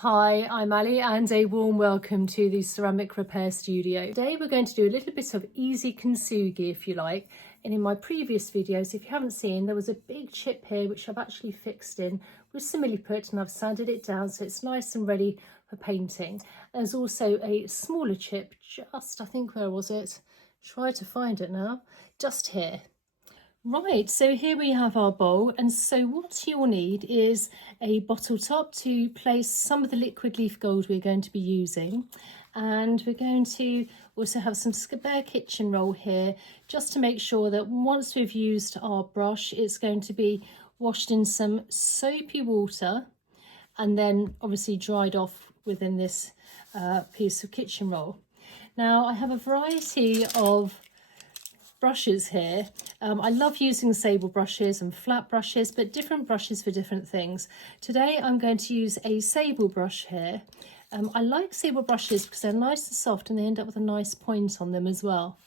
Hi, I'm Ali and a warm welcome to the Ceramic Repair Studio. Today we're going to do a little bit of easy kintsugi if you like, and in my previous videos, if you haven't seen, there was a big chip here which I've actually fixed in with some Milliput and I've sanded it down so it's nice and ready for painting. There's also a smaller chip just, I think, where was it? Try to find it now, just here. Right, so here we have our bowl, and so what you'll need is a bottle top to place some of the liquid leaf gold we're going to be using, and we're going to also have some spare kitchen roll here just to make sure that once we've used our brush it's going to be washed in some soapy water and then obviously dried off within this piece of kitchen roll. Now I have a variety of brushes here. I love using sable brushes and flat brushes, but different brushes for different things. Today I'm going to use a sable brush here. I like sable brushes because they're nice and soft and they end up with a nice point on them as well.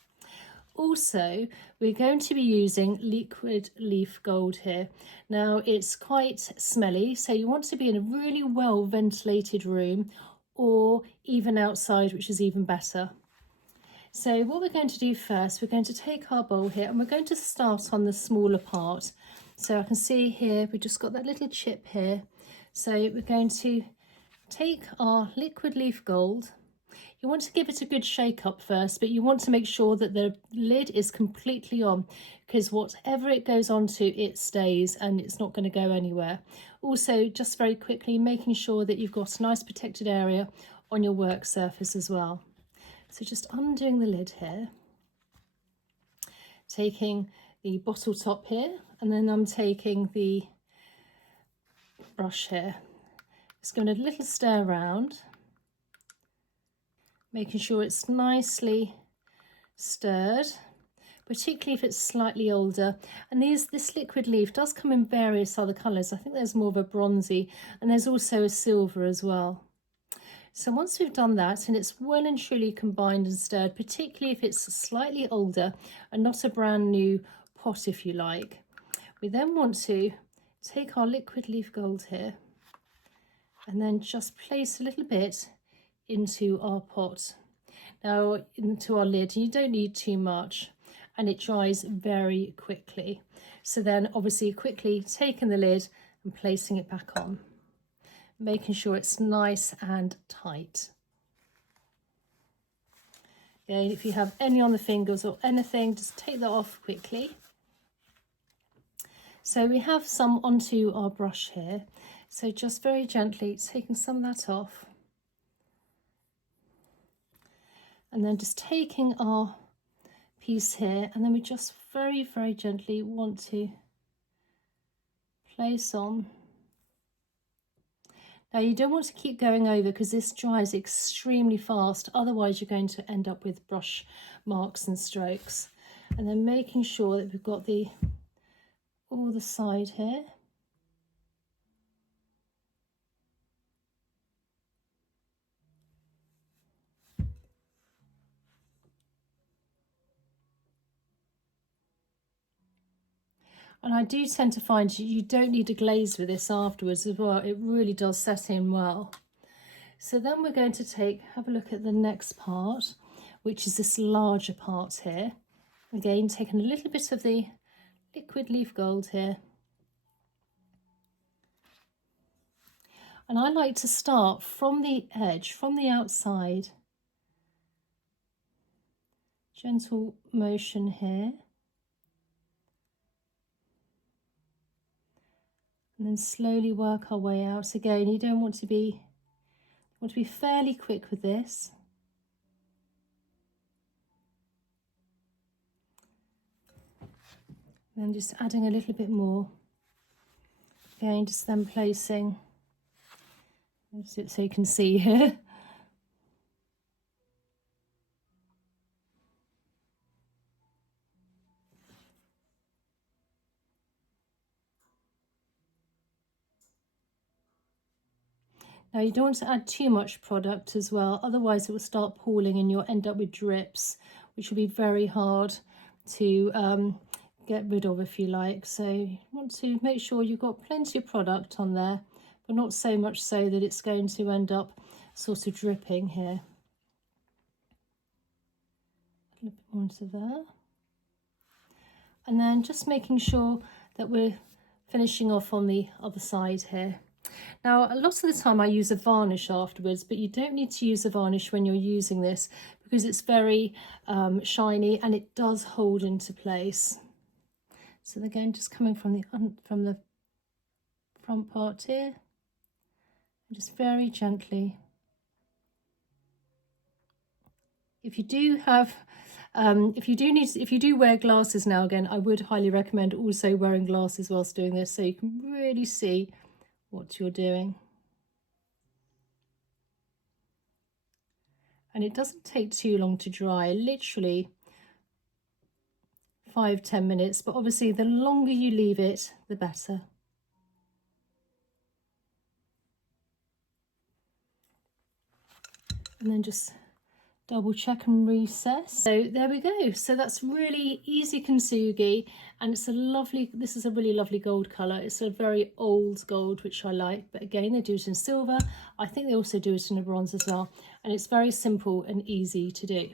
Also, we're going to be using liquid leaf gold here. Now it's quite smelly, so you want to be in a really well ventilated room or even outside, which is even better. So what we're going to do first, we're going to take our bowl here and we're going to start on the smaller part. So I can see here, we've just got that little chip here. So we're going to take our liquid leaf gold. You want to give it a good shake up first, but you want to make sure that the lid is completely on, because whatever it goes onto, it stays and it's not going to go anywhere. Also, just very quickly, making sure that you've got a nice protected area on your work surface as well. So just undoing the lid here, taking the bottle top here, and then I'm taking the brush here. Just giving it a little stir around, making sure it's nicely stirred, particularly if it's slightly older. And this liquid leaf does come in various other colours. I think there's more of a bronzy and there's also a silver as well. So once we've done that and it's well and truly combined and stirred, particularly if it's slightly older and not a brand new pot if you like, we then want to take our liquid leaf gold here and then just place a little bit into our pot. Now into our lid, you don't need too much and it dries very quickly. So then obviously quickly taking the lid and placing it back on, making sure it's nice and tight. Okay, if you have any on the fingers or anything, just take that off quickly. So we have some onto our brush here. So just very gently taking some of that off. And then just taking our piece here, and then we just very, very gently want to place on. Now you don't want to keep going over because this dries extremely fast, otherwise you're going to end up with brush marks and strokes. And then making sure that we've got all the side here. And I do tend to find you don't need a glaze with this afterwards as well. It really does set in well. So then we're going to have a look at the next part, which is this larger part here. Again, taking a little bit of the liquid leaf gold here. And I like to start from the edge, from the outside. Gentle motion here. And then slowly work our way out. Again, you don't want to be fairly quick with this. And then just adding a little bit more. Again, just then placing, so you can see here. Now you don't want to add too much product as well, otherwise it will start pooling and you'll end up with drips, which will be very hard to get rid of if you like. So you want to make sure you've got plenty of product on there, but not so much so that it's going to end up sort of dripping here. A little bit more into there. And then just making sure that we're finishing off on the other side here. Now, a lot of the time I use a varnish afterwards, but you don't need to use a varnish when you're using this because it's very shiny and it does hold into place. So again, just coming from the front part here, and just very gently. If you do have, if you do wear glasses now, again, I would highly recommend also wearing glasses whilst doing this, so you can really see what you're doing. And it doesn't take too long to dry, literally 5–10 minutes, but obviously the longer you leave it, the better. And then just double check and recess. So there we go. So that's really easy kintsugi, and it's a lovely, this is a really lovely gold colour. It's a very old gold, which I like, but again, they do it in silver. I think they also do it in a bronze as well, and it's very simple and easy to do.